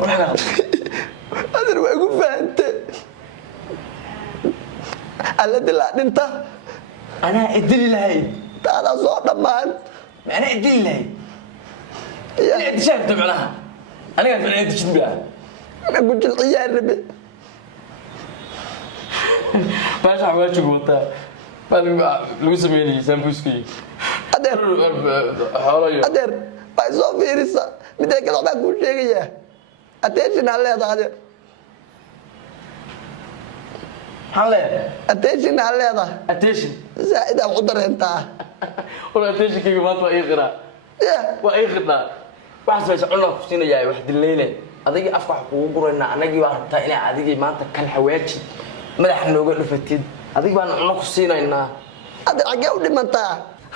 وعلم هذا هو يقول فهمت الذي لا انت انا ادري لهي هذا صوت مان انا ادري لهي انت شايف معناها انا قاعد انت شنو انا قلت العيال ربي باش عملت وطا لو سميني سامبوسكي ادر حوالي ادر باي سو فيريسا متى كده ما كل شيء يا اتنشن على هذا حالي اتنشن على هذا اتيشن زائد عذر انت ولا اتيشن كي ما تو ايقرا يا وايقرا waxaas bay socon ku siinayaa wax dileeyay adiga afka wax kugu gurayna anagii waa rabtaa inay adigii maanta kan xawaaji madax nooga dhufatid adiga baan cunno ku siinaynaa ادر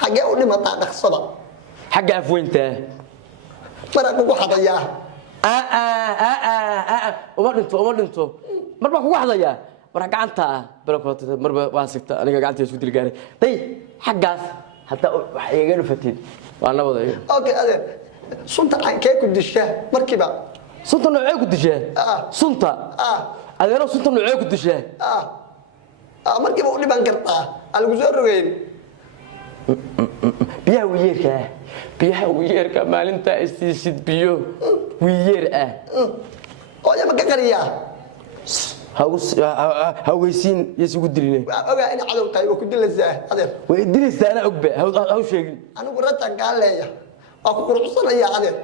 حاجه ودمتا dhaqsada xagga afweynta mara kugu xadaya uma dhinto marba kugu xadaya war gacanta barkoota marba waa sigta aniga gacanta isku dilgaaray day xaggaas hadda wax iga dhufatid waa nabadayo okay ادر sunta aan kee ku dishaa markiiba sunta noocee ku dishaa sunta adeero sunta noocee ku dishaa markiiba u dhiban kartaa alagu soo rogeyn biyaha wiyeerka maalinta istiisid biyo wiyeer oo yama ka qariya hawgeysiin yasugu diline ogaa in cadow tahay oo ku dilaysaa adeer way dilaysaa ana ogba haw sheegin anigu ratan gaaleeya oo ku quruxsanaya adeer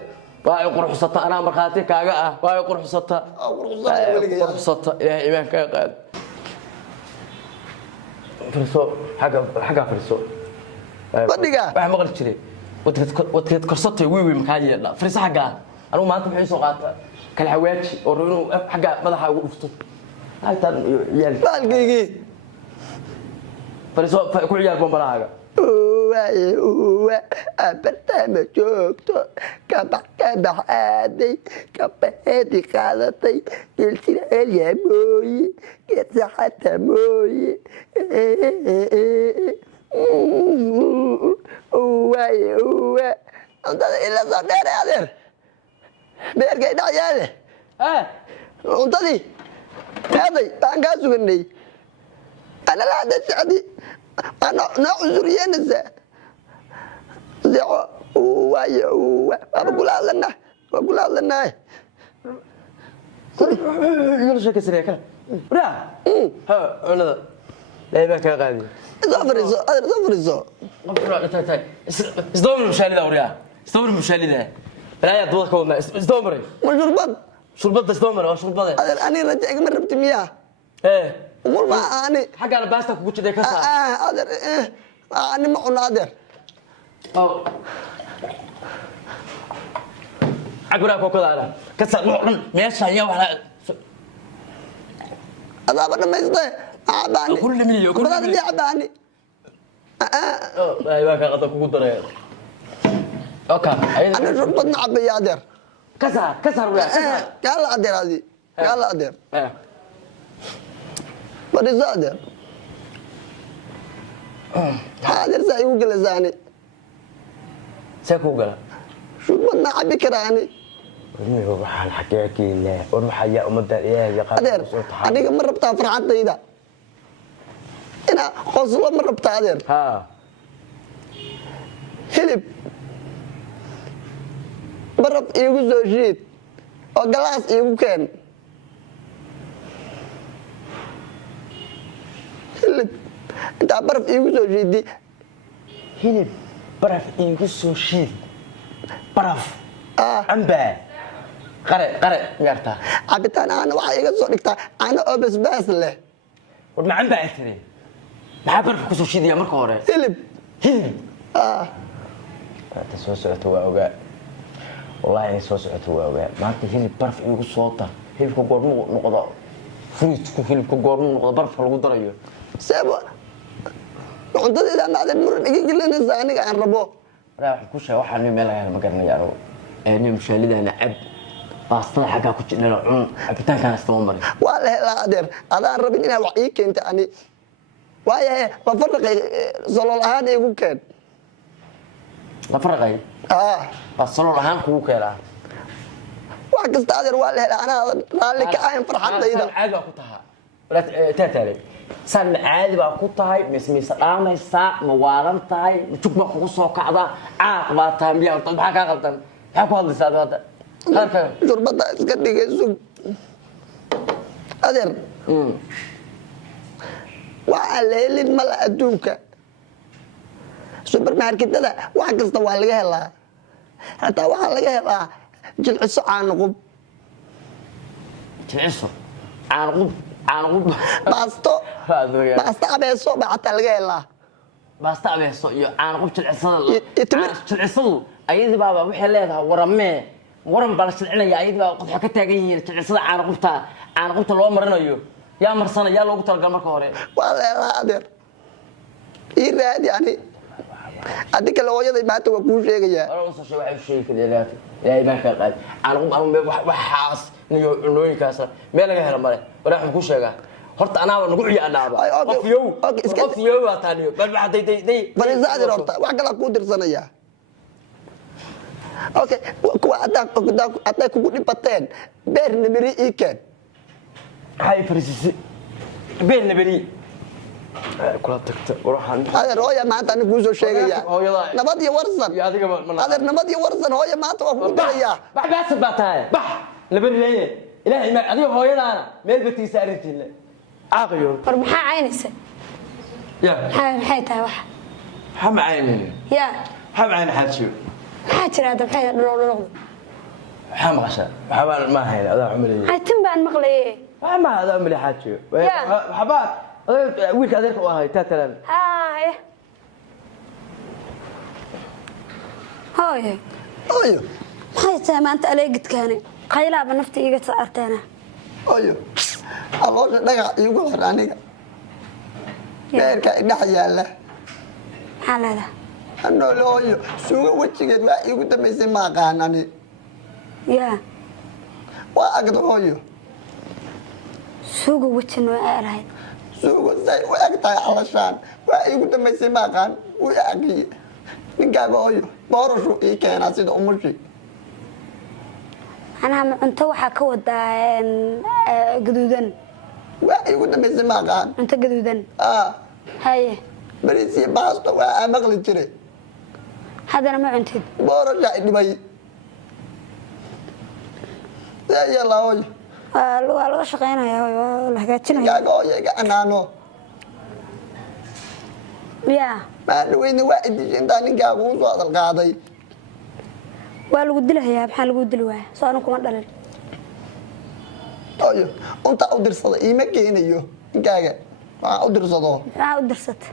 waa quruxsata ana marxaati kaaga waa quruxsata quruxsata ilaahay iimaan ka qaad فرسو حاجة فرسو بديكا واحد ما قلت شيء وتريد كرسطي وي مكاني لا فرس حاجة أنا ما أنت بحيث وقعت كالحواج ورينو حاجة ماذا وقفته هاي تان يال بالقيقي فرسو كل عيال بومبلا حاجة برتام جوكتو كبح عادي كبهدي قالتي قلت يا موي قلت حتى موي انت الى صدر يا دير بيرجع دعياله انت دي هذه بانكا سوغني انا لا ادري أنا نعذرين إزاي وأقول لنا يلا شكل سريع كلا لا ها أنا لا يبقى غادي زفريزو استومر المشالي ده وريا استومر المشالي ده لا يا دوك والله استومري شربت استومر أو شربت أنا رجع مرة بتمياه إيه مول ما أنا حاجة أنا باستك وقلت ده كسر أدر أنا ما أنادر أقول لك وكذا أنا كسر نوعن ماشي يا ولا هذا بدنا ما يصير عباني كل مليون كل مليون عباني لا يبقى قطع كوكو أوكي أنا شربتنا عبي يا أدر كسر ولا كسر يلا أدر هذه يلا أدر بدي زادر هذا سايقول لزاني سايقول شو بدنا عبي كراني هو حال حكاكي لا وروح يا أمدا إيه يا قادر أنا مرة بتاع فرحات إذا أنا خصوصا مرة بتاع قادر هلب مرة يقول زوجيت أو جلاس يقول كان هلب أنت بعرف يقول زوجيت دي هلب بعرف يقول زوجيت بعرف عنبه قرأ يارتا عبتان أنا وعيك صدقتا أنا أبس بس له وما عنبه أثري ما بعرف كسو شيء دي أمرك ورا هلب تسوسعت وأوجا والله إني سوسعت وأوجا ما أنت هلب بعرف يقول صوته هلب كقرن نقطة فريت هلب كقرن نقطة بعرف كلو دريو سبب عندي إذا ما عاد مر نيجي لنا زاني عن ربو راح كوشة واحد من ملأ ما كنا يعرف أنا مشاليد أنا عب أصلا حاجة كنت أنا عبتان كان استمر والله لا أقدر أنا ربي إني وعيك أنت أني ويا بفرق صلوا هذا يقول كان بفرق أي الصلوا هان كوكا wax kasta adeer waa la helaa anaa raalli ka ahayn farxadayda caadi baa ku tahaa taataale san caadi baa ku tahay mismiisa dhaamaysaa ma waalan tahay jug baa kugu soo kacdaa caaq baa tahay miyaa maxaa kaa qaldan maxaa ku hadlaysaa hadda halka jurbada iska dhigayso adeer waxaa la helin mala adduunka supermarketada wax kasta waa laga helaa hataa waxaa laga helaa jilciso caanaqub baasto abeeso baa hataa laga helaa baasto abeeso iyo caanaqub jilcisadu ayadii baaba waxay leedahay waramee waran baa la jilcinaya ayadii baa qodxo ka taagan yihiin jilcisada caanaqubta loo marinayo yaa marsana yaa loogu talagal marka hore waa leedaha adeer ii raadi ani adi kale hooyaday maanta waa kuu sheegayaa waxaas niyo cunooyinkaasa meel laga helo male walaa waxaan kuu sheegaa horta anaaba nagu ciyaanaaba qof yow baa taaniyo fariisa adeer horta wax kalaa kuu dirsanayaa okay kuwa hadday kugu dhibateen beer nabiri ii keen hay fariisisi beer nabiri kula tagta waxaan adeer hooya maanta ani kuu soo sheegayaa nabad iyo warsan adeer nabad iyo warsan hooya maanta waa kugu darayaa baas baa tahay bax nabari leeyahay ilaahay ma adiga hooyadaana meel batiisa arintiina aaqiyo war maxaa caynaysa ya maxay tahay wax ma caynayna ya ma xaajiyo maxaa jira hadda maxay dhulowdhulowda maxaa maqashaa waxbaan ma hayna adaa cumaleeyay aytin baan maqlayay ma adaa umali xaajiyo waxbaa wiilka adeerka u ahay taatalan haye hooyo maxay tahay maanta aleegidkaani qaylaaba nafta iiga saarteena hooyo aloosha dhagax iigu hor aniga beerka idhex yaalla maxaa leedaha hanoole hooyo suuga wejigeed waa iigu dambaysay ma aqaanani yaa waa agda hooyo suuga weji noo aalahayd suuga say u eg tahay alashaan waa iigu dambaysay ma aqaan wuu agiye ninkaaga hooyo boorashu ii keenaa sida umushi macnaha ma cunto waxaa ka wadaa gaduudan waa iigu dambaysay ma aqaan cunto gaduudan haye bariis iyo baasto waa aa maqli jiray haddana ma cuntid boorasha idhibay seeyala hooyo waa laga shaqeynaya waa la hagaajinaya ninkaaga hooyo iga anaano ya maadhaweyne waa idisha intaa ninkaaga uu soo hadal qaaday waa lagu dilahayaa maxaa lagu dili waaya soo anu kuma dhalin hooyo untaa u dirsada iima keenayo ninkaaga waxaa u dirsado maxaa u dirsata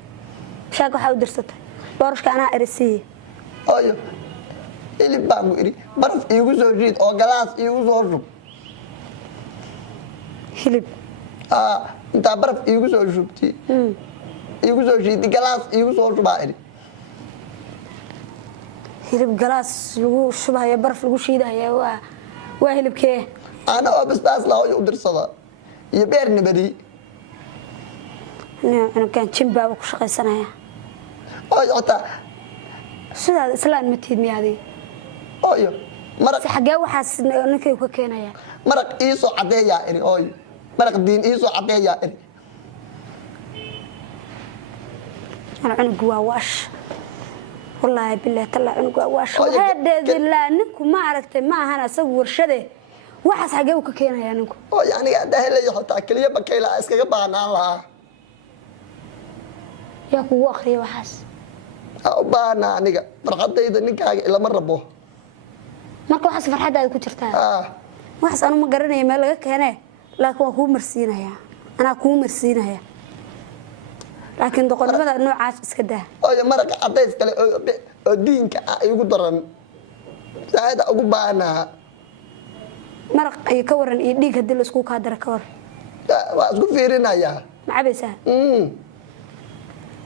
shaag waxaa u dirsata boorashka anaa erisiiye hooyo hilib baan ku idhi baraf iigu soo shiid oo galaas iigu soo shub hilib intaa baraf iigu soo shubti iigu soo shiidi galaas iigu soo shubaa idhi hilib galaas lagu shubahayo baraf lagu shiidahaya waa hilibkee ana oo basbaas la hooyo u dirsada iyo beer nabadi cunugan jimbaaba ku shaqaysanaya hooyo hataa sidaad islaan ma tiid miya adiga hooyo maraq xagee waxaas ninkay ka keenaya maraq iisoo cadeeyaa idhi hooyo maraq diin iisoo cadeeyaa idhi cunugu waa waash wallaahi billahi tallaa cunugu waa waash heedheedi laa ninku ma aragtay ma ahan asagu warshade waxaas xagee uu ka keenayaa ninku hooyo aniga haddaa helayo xitaa keliya bakayla iskaga baahnaan lahaa yaa kugu akriya waxaas u baahnaa aniga farxadayda ninkaaga ilama rabo marka waxaas farxadaada ku jirtaa waxaas anu ma garanaya meel laga keenee laakiin waa kuu marsiinayaa anaa kuu marsiinaya laakiin doqonnimada noocaas iska daa hooyo maraqa cadays kale oo diinka ah igu daran saada ugu baahnaa maraq iyo ka waran iyo dhiig haddii laisku kaa dara ka war waa isku fiirinayaa ma cabaysaa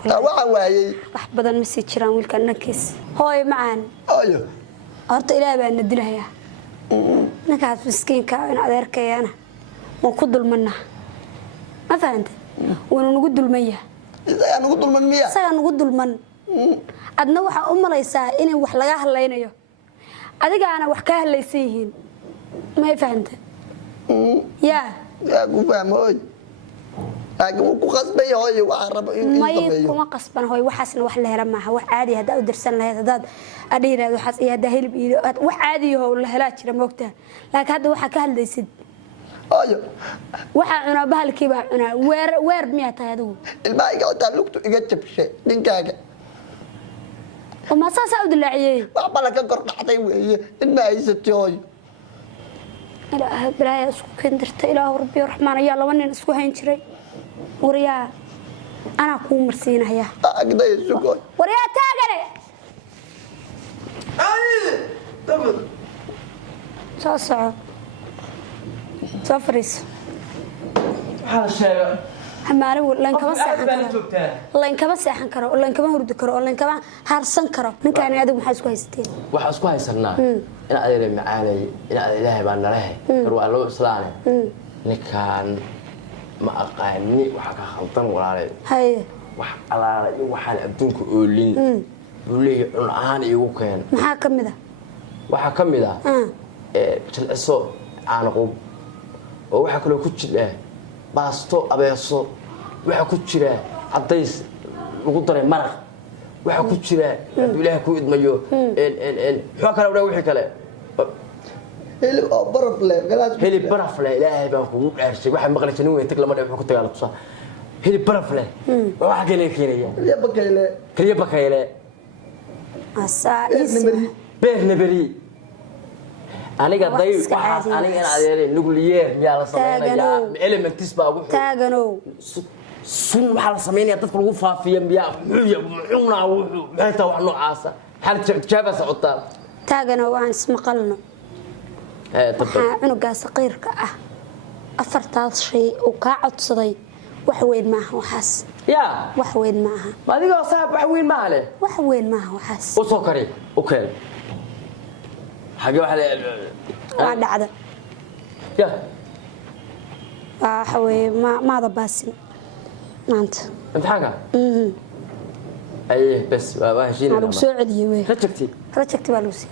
waxaan waayey wax badan ma sii jiraan wiilkan dhankiis hooyo macaan hooyo horta ilaah baa na dilahayaa ninkaas miskiinka in adeerkayana waan ku dulmana ma fahanta waanu nagu dulman yahay isagaa nagu dulman miya isagaa nagu dulman adna waxaa u malaysaa in wax laga hadlaynayo adigaana wax kaa hadlaysan yihiin ما فهمت يا ku fahmooy laakiin wuu ku qasbay hooyo waxaan rabo in ما يكون قصبا هو وحسن wax la hela maaha wax caadi hada u dirsan lahayd hadaad adhiiraad waxaas iyo hada hilib iyo wax caadi oo la hela jira moogtaa laakiin hadda waxa ka hadlaysid hooyo waxa cunaa bahalkii baa cunaa weer miyaa tahay adigu ilmahayga xitaa lugtu iga jabshay ninkaaga وما ساسا u dilaaciyay waxba la ka kor dhacday weeye in ma haysatay hooyo ilaahay bilaay isku kendirta ilaahu rabbi raxmaan ayaa laba nin isku hayn jiray wariyaa ana ku marsiinaya agday sugo wariyaa taagare dabad سافريس waxaa sheega حماري لين كما ساحن كرو لين كما ساحن كرو لين كما هرد كرو لين كما هارسن كرو ninkan adigu maxay isku haysteen waxa isku haysanaa in adeer macaalay in adeer ilaahay baan nalahay waa loo islaanay ninkan ma aqaani waxa ka khaldan walaalay hay wax alaala iyo waxaan adduunka oolin buleey cun ahaan igu keen maxaa kamida waxa kamida jilciso aan qob oo waxa kale ku jira baasto abeeso waxa ku jira cadays ugu daray maraq waxa ku jira ilaahay ku idmayo waxa kale wixii kale hilib baraf leh galaas hilib baraf leh ilaahay baan kugu dhaarshay waxa maqlaysan weyn tag lama dhaw ku tagaala tusa hilib baraf leh waxa kale keenaya kaliya bakayle asaais beernabari aniga day waxaas aniga in adeeray nuclear miyaa la sameeyaa elements baa ugu taaganow sun waxa la sameeyaa dadka lagu faafiyo miyaa muxuuna wuxuu maxay wax noocaasa hal jaaba socota taaganow aan ismaqalno cunuga saqiirka ah afartaas shay oo ka codsaday wax weyn maaha waxaas ya wax weyn maaha adiga saab wax weyn maaha le wax weyn maaha waxaas oo soo kari okay حاجه واحده وعد يا حوي ما ضباسن انت حاجه اي بس بابا هشينا انا بسعوديه رجعتي بالوسي